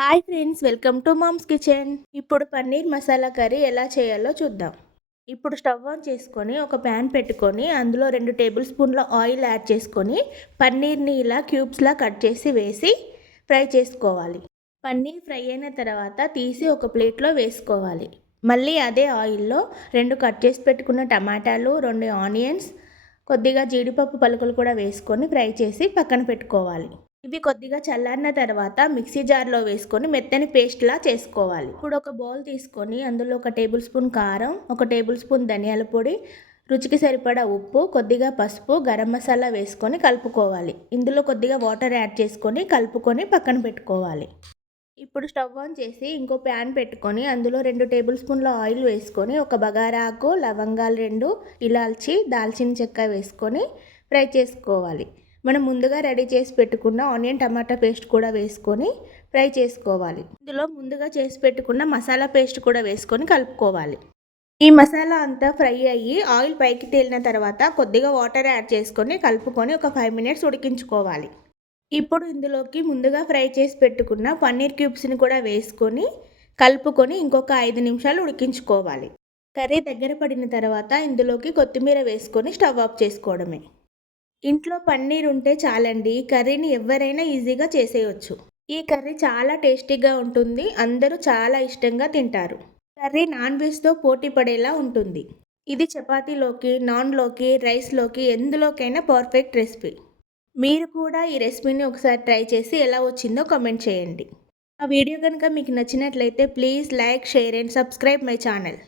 Hi friends, welcome to mom's kitchen. ఇప్పుడు paneer masala curry ఎలా చేయాలో చూద్దాం. ఇప్పుడు స్టవ్ ఆన్ చేసుకొని ఒక ప్యాన్ పెట్టుకొని అందులో 2 టేబుల్ స్పూన్ల ఆయిల్ యాడ్ చేసుకొని పన్నీర్ని ఇలా క్యూబ్స్లా కట్ చేసి వేసి ఫ్రై చేసుకోవాలి. పన్నీర్ ఫ్రై అయిన తర్వాత తీసి ఒక ప్లేట్లో వేసుకోవాలి. మళ్ళీ అదే ఆయిల్లో 2 కట్ చేసి పెట్టుకున్న టమాటాలు, 2 ఆనియన్స్, కొద్దిగా జీడిపప్పు పలుకులు కూడా వేసుకొని ఫ్రై చేసి పక్కన పెట్టుకోవాలి. ఇవి కొద్దిగా చల్లారిన తర్వాత మిక్సీ జార్లో వేసుకొని మెత్తని పేస్ట్లా చేసుకోవాలి. ఇప్పుడు ఒక బౌల్ తీసుకొని అందులో 1 టేబుల్ స్పూన్ కారం, 1 టేబుల్ స్పూన్ ధనియాల పొడి, రుచికి సరిపడా ఉప్పు, కొద్దిగా పసుపు, గరం మసాలా వేసుకొని కలుపుకోవాలి. ఇందులో కొద్దిగా వాటర్ యాడ్ చేసుకొని కలుపుకొని పక్కన పెట్టుకోవాలి. ఇప్పుడు స్టవ్ ఆన్ చేసి ఇంకో ప్యాన్ పెట్టుకొని అందులో 2 టేబుల్ స్పూన్ల ఆయిల్ వేసుకొని ఒక బగారా ఆకు, లవంగాలు 2, ఇలాల్చి, దాల్చిన చెక్క వేసుకొని ఫ్రై చేసుకోవాలి. మనం ముందుగా రెడీ చేసి పెట్టుకున్న ఆనియన్ టమాటా పేస్ట్ కూడా వేసుకొని ఫ్రై చేసుకోవాలి. ఇందులో ముందుగా చేసి పెట్టుకున్న మసాలా పేస్ట్ కూడా వేసుకొని కలుపుకోవాలి. ఈ మసాలా అంతా ఫ్రై అయ్యి ఆయిల్ పైకి తేలిన తర్వాత కొద్దిగా వాటర్ యాడ్ చేసుకొని కలుపుకొని ఒక 5 మినిట్స్ ఉడికించుకోవాలి. ఇప్పుడు ఇందులోకి ముందుగా ఫ్రై చేసి పెట్టుకున్న పన్నీర్ క్యూబ్స్ని కూడా వేసుకొని కలుపుకొని ఇంకొక 5 నిమిషాలు ఉడికించుకోవాలి. కర్రీ దగ్గర పడిన తర్వాత ఇందులోకి కొత్తిమీర వేసుకొని స్టవ్ ఆఫ్ చేసుకోవడమే. ఇంట్లో పన్నీర్ ఉంటే చాలండి, కర్రీని ఎవరైనా ఈజీగా చేసేయచ్చు. ఈ కర్రీ చాలా టేస్టీగా ఉంటుంది, అందరూ చాలా ఇష్టంగా తింటారు. కర్రీ నాన్ వెజ్తో పోటీ పడేలా ఉంటుంది. ఇది చపాతీలోకి, నాన్లోకి, రైస్లోకి ఎందులోకైనా పర్ఫెక్ట్ రెసిపీ. మీరు కూడా ఈ రెసిపీని ఒకసారి ట్రై చేసి ఎలా వచ్చిందో కామెంట్ చేయండి. ఆ వీడియో కనుక మీకు నచ్చినట్లయితే please like, share and subscribe my channel.